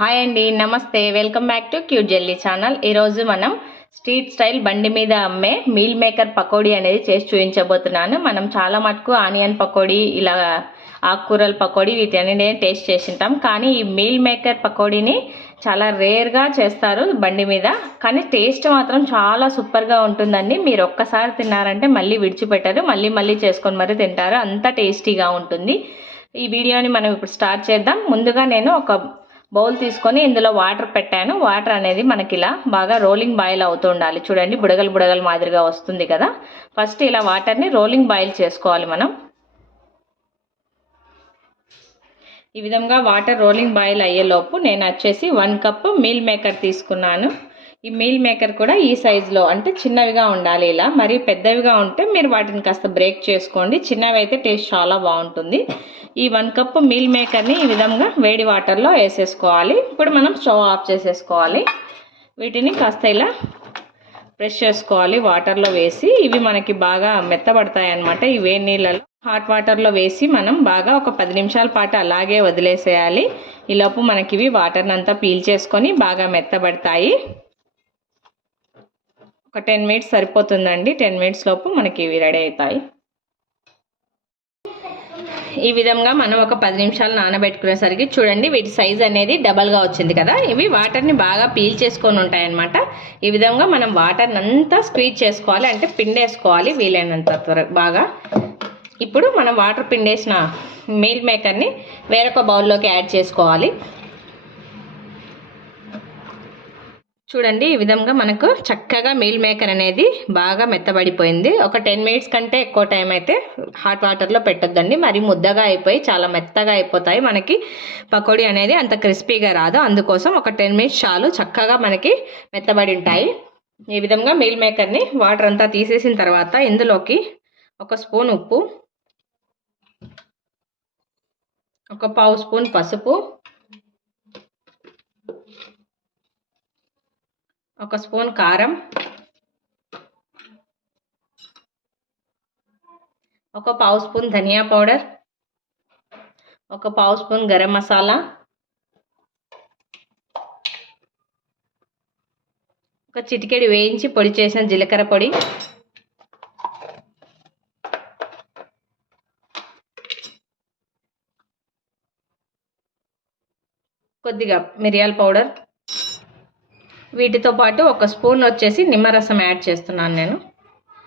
Hi అండి, నమస్తే. Welcome back to cute jelly channel. ఈరోజు మనం స్ట్రీట్ స్టైల్ బండి మీద అమ్మే మీల్ మేకర్ పకోడీ అనేది చేసి చూపించబోతున్నాను. మనం చాలా మటుకు ఆనియన్ పకోడీ, ఇలా ఆకుకూరల పకోడీ వీటన్ని టేస్ట్ చేసింటాం. కానీ ఈ మీల్ మేకర్ పకోడీని చాలా రేర్గా చేస్తారు బండి మీద. కానీ టేస్ట్ మాత్రం చాలా సూపర్గా ఉంటుందండి. మీరు ఒక్కసారి తిన్నారంటే మళ్ళీ విడిచిపెట్టరు, మళ్ళీ చేసుకొని మరీ తింటారు. అంత టేస్టీగా ఉంటుంది. ఈ వీడియోని మనం ఇప్పుడు స్టార్ట్ చేద్దాం. ముందుగా నేను ఒక బౌల్ తీసుకొని ఇందులో వాటర్ పెట్టాను. వాటర్ అనేది మనకి ఇలా బాగా రోలింగ్ బాయిల్ అవుతూ ఉండాలి. చూడండి, బుడగలు మాదిరిగా వస్తుంది కదా. ఫస్ట్ ఇలా వాటర్ని రోలింగ్ బాయిల్ చేసుకోవాలి మనం. ఈ విధంగా వాటర్ రోలింగ్ బాయిల్ అయ్యేలోపు నేను వచ్చేసి 1 కప్ మీల్ మేకర్ తీసుకున్నాను. ఈ మీల్ మేకర్ కూడా ఈ సైజులో, అంటే చిన్నవిగా ఉండాలి. ఇలా మరీ పెద్దవిగా ఉంటే మీరు వాటిని కాస్త బ్రేక్ చేసుకోండి. చిన్నవి అయితే టేస్ట్ చాలా బాగుంటుంది. ఈ 1 కప్ మీల్ మేకర్ని ఈ విధంగా వేడి వాటర్లో వేసేసుకోవాలి. ఇప్పుడు మనం స్టవ్ ఆఫ్ చేసేసుకోవాలి. వీటిని కాస్త ఇలా ప్రెస్ చేసుకోవాలి వాటర్లో వేసి. ఇవి మనకి బాగా మెత్తబడతాయి అన్నమాట. ఈ వేడి నీళ్ళలో హాట్ వాటర్లో వేసి మనం బాగా ఒక 10 నిమిషాల పాటు అలాగే వదిలేసేయాలి. ఈలోపు మనకి ఇవి వాటర్ని అంతా పీల్చేసుకొని బాగా మెత్తబడతాయి. ఒక 10 మినిట్స్ సరిపోతుందండి. 10 మినిట్స్ లోపు మనకి ఇవి రెడీ అవుతాయి. ఈ విధంగా మనం ఒక 10 నిమిషాలు నానబెట్టుకునేసరికి చూడండి, వీటి సైజ్ అనేది డబల్గా వచ్చింది కదా. ఇవి వాటర్ని బాగా పీల్చేసుకొని ఉంటాయన్నమాట. ఈ విధంగా మనం వాటర్ని అంతా స్క్వీజ్ చేసుకోవాలి, అంటే పిండేసుకోవాలి వీలైనంత బాగా. ఇప్పుడు మనం వాటర్ పిండేసిన మీల్ మేకర్ని వేరొక బౌల్లోకి యాడ్ చేసుకోవాలి. చూడండి, ఈ విధంగా మనకు చక్కగా మీల్ మేకర్ అనేది బాగా మెత్తబడిపోయింది. ఒక 10 మినిట్స్ కంటే ఎక్కువ టైం అయితే హాట్ వాటర్లో పెట్టొద్దండి. మరి ముద్దగా అయిపోయి చాలా మెత్తగా అయిపోతాయి. మనకి పకోడీ అనేది అంత క్రిస్పీగా రాదు. అందుకోసం ఒక 10 మినిట్స్ చాలు, చక్కగా మనకి మెత్తబడి ఉంటాయి. ఈ విధంగా మీల్ మేకర్ని వాటర్ అంతా తీసేసిన తర్వాత ఇందులోకి 1 స్పూన్ ఉప్పు, 1 పావు స్పూన్ పసుపు, 1 స్పూన్ కారం, 1 పావు స్పూన్ ధనియా పౌడర్, 1 పావు స్పూన్ గరం మసాలా, 1 చిటికెడు వేయించి పొడి చేసిన జీలకర్ర పొడి, కొద్దిగా మిరియాల పౌడర్, వీటితో పాటు 1 స్పూన్ వచ్చేసి నిమ్మరసం యాడ్ చేస్తున్నాను నేను.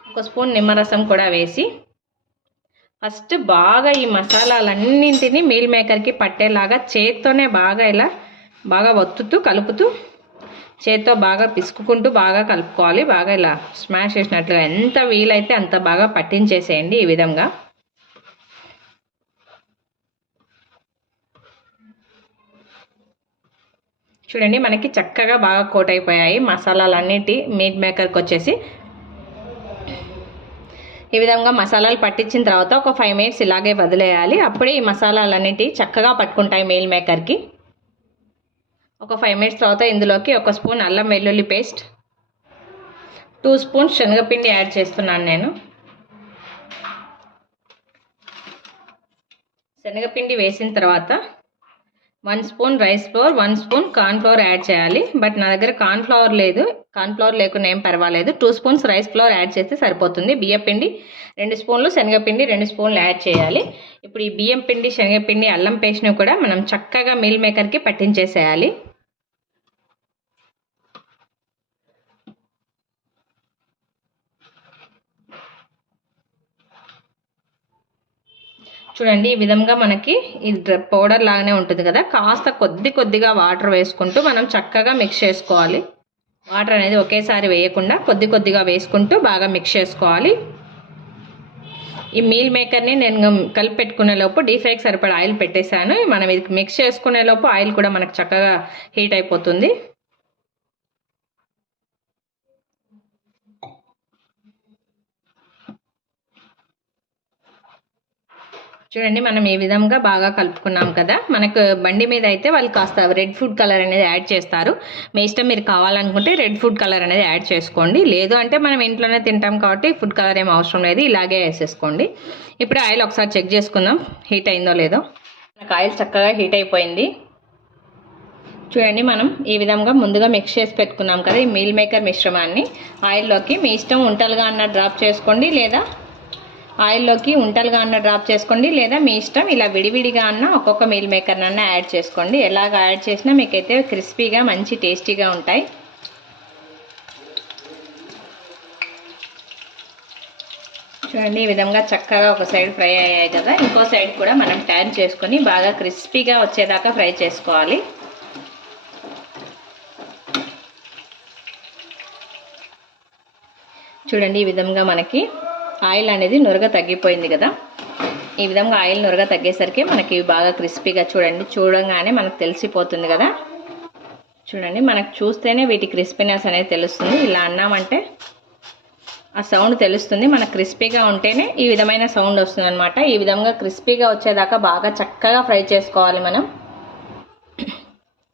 1 స్పూన్ నిమ్మరసం కూడా వేసి ఫస్ట్ బాగా ఈ మసాలాలన్నింటినీ మీల్ మేకర్కి పట్టేలాగా చేత్తోనే బాగా ఇలా బాగా ఒత్తుతూ కలుపుతూ చేత్తో బాగా పిసుకుంటూ బాగా కలుపుకోవాలి. బాగా ఇలా స్మాష్ చేసినట్లుగా ఎంత వీలైతే అంత బాగా పట్టించేసేయండి. ఈ విధంగా చూడండి, మనకి చక్కగా బాగా కోట్ అయిపోయాయి మసాలాలన్నిటి మీల్ మేకర్కి వచ్చేసి. ఈ విధంగా మసాలాలు పట్టించిన తర్వాత ఒక 5 మినిట్స్ ఇలాగే వదిలేయాలి. అప్పుడే ఈ మసాలాలన్నిటి చక్కగా పట్టుకుంటాయి మీల్ మేకర్కి. ఒక 5 మినిట్స్ తర్వాత ఇందులోకి 1 స్పూన్ అల్లం వెల్లుల్లి పేస్ట్, 2 స్పూన్స్ శనగపిండి యాడ్ చేస్తున్నాను నేను. శనగపిండి వేసిన తర్వాత 1 spoon rice flour, 1 spoon corn flour add చేయాలి. బట్ నా దగ్గర కార్న్ ఫ్లవర్ లేదు. కార్న్ ఫ్లవర్ లేకుండా ఏం పర్వాలేదు. 2 స్పూన్స్ రైస్ ఫ్లోర్ యాడ్ చేస్తే సరిపోతుంది. బియ్యం పిండి 2 స్పూన్లు, శనగపిండి 2 స్పూన్లు యాడ్ చేయాలి. ఇప్పుడు ఈ బియ్యం పిండి, శనగపిండి, అల్లం పేస్ట్ని కూడా మనం చక్కగా మీల్ మేకర్కి పట్టించేసేయాలి. చూడండి, ఈ విధంగా మనకి ఇది పౌడర్ లాగానే ఉంటుంది కదా. కాస్త కొద్దిగా వాటర్ వేసుకుంటూ మనం చక్కగా మిక్స్ చేసుకోవాలి. వాటర్ అనేది ఒకేసారి వేయకుండా కొద్దిగా వేసుకుంటూ బాగా మిక్స్ చేసుకోవాలి. ఈ మీల్ మేకర్ని నేను కలిపి పెట్టుకునే లోపు డీప్ ఫ్రైకి సరిపడా ఆయిల్ పెట్టేశాను. మనం ఇది మిక్స్ చేసుకునే లోపు ఆయిల్ కూడా మనకు చక్కగా హీట్ అయిపోతుంది. చూడండి, మనం ఈ విధంగా బాగా కలుపుకున్నాం కదా. మనకు బండి మీద అయితే వాళ్ళు కాస్త రెడ్ ఫుడ్ కలర్ అనేది యాడ్ చేస్తారు. మీ ఇష్టం, మీరు కావాలనుకుంటే రెడ్ ఫుడ్ కలర్ అనేది యాడ్ చేసుకోండి. లేదు అంటే మనం ఇంట్లోనే తింటాం కాబట్టి ఫుడ్ కలర్ ఏం అవసరం లేదు, ఇలాగే వేసేసుకోండి. ఇప్పుడు ఆయిల్ ఒకసారి చెక్ చేసుకుందాం హీట్ అయిందో లేదో. మనకు ఆయిల్ చక్కగా హీట్ అయిపోయింది. చూడండి, మనం ఈ విధంగా ముందుగా మిక్స్ చేసి పెట్టుకున్నాం కదా ఈ మీల్ మేకర్ మిశ్రమాన్ని ఆయిల్లోకి మీ ఇష్టం ఉంటలుగా అన్న డ్రాప్ చేసుకోండి, లేదా ఆయిల్లోకి ఉంటలుగా అన్న డ్రాప్ చేసుకోండి, లేదా మీ ఇష్టం ఇలా విడివిడిగా అన్న ఒక్కొక్క మీల్ మేకర్ అన్న యాడ్ చేసుకోండి. ఎలాగ యాడ్ చేసినా మీకైతే క్రిస్పీగా మంచి టేస్టీగా ఉంటాయి. చూడండి, ఈ విధంగా చక్కగా ఒక సైడ్ ఫ్రై అయ్యాయి కదా, ఇంకో సైడ్ కూడా మనం టర్న్ చేసుకొని బాగా క్రిస్పీగా వచ్చేదాకా ఫ్రై చేసుకోవాలి. చూడండి, ఈ విధంగా మనకి ఆయిల్ అనేది నురగ తగ్గిపోయింది కదా. ఈ విధంగా ఆయిల్ నురగ తగ్గేసరికి మనకి బాగా క్రిస్పీగా చూడంగానే మనకు తెలిసిపోతుంది కదా. చూడండి, మనకు చూస్తేనే వీటి క్రిస్పీనెస్ అనేది తెలుస్తుంది. ఇలా అన్నామంటే ఆ సౌండ్ తెలుస్తుంది. మనకు క్రిస్పీగా ఉంటేనే ఈ విధమైన సౌండ్ వస్తుంది అనమాట. ఈ విధంగా క్రిస్పీగా వచ్చేదాకా బాగా చక్కగా ఫ్రై చేసుకోవాలి మనం.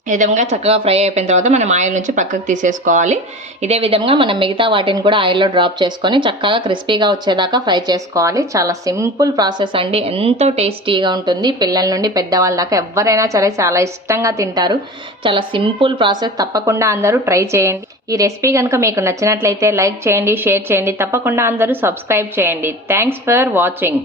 ఈ విధంగా చక్కగా ఫ్రై అయిపోయిన తర్వాత మనం ఆయిల్ నుంచి పక్కకు తీసేసుకోవాలి. ఇదే విధంగా మనం మిగతా వాటిని కూడా ఆయిల్లో డ్రాప్ చేసుకొని చక్కగా క్రిస్పీగా వచ్చేదాకా ఫ్రై చేసుకోవాలి. చాలా సింపుల్ ప్రాసెస్ అండి, ఎంతో టేస్టీగా ఉంటుంది. పిల్లల నుండి పెద్దవాళ్ళ దాకా ఎవరైనా సరే చాలా ఇష్టంగా తింటారు. చాలా సింపుల్ ప్రాసెస్, తప్పకుండా అందరూ ట్రై చేయండి. ఈ రెసిపీ కనుక మీకు నచ్చినట్లయితే లైక్ చేయండి, షేర్ చేయండి, తప్పకుండా అందరూ సబ్స్క్రైబ్ చేయండి. Thanks for watching.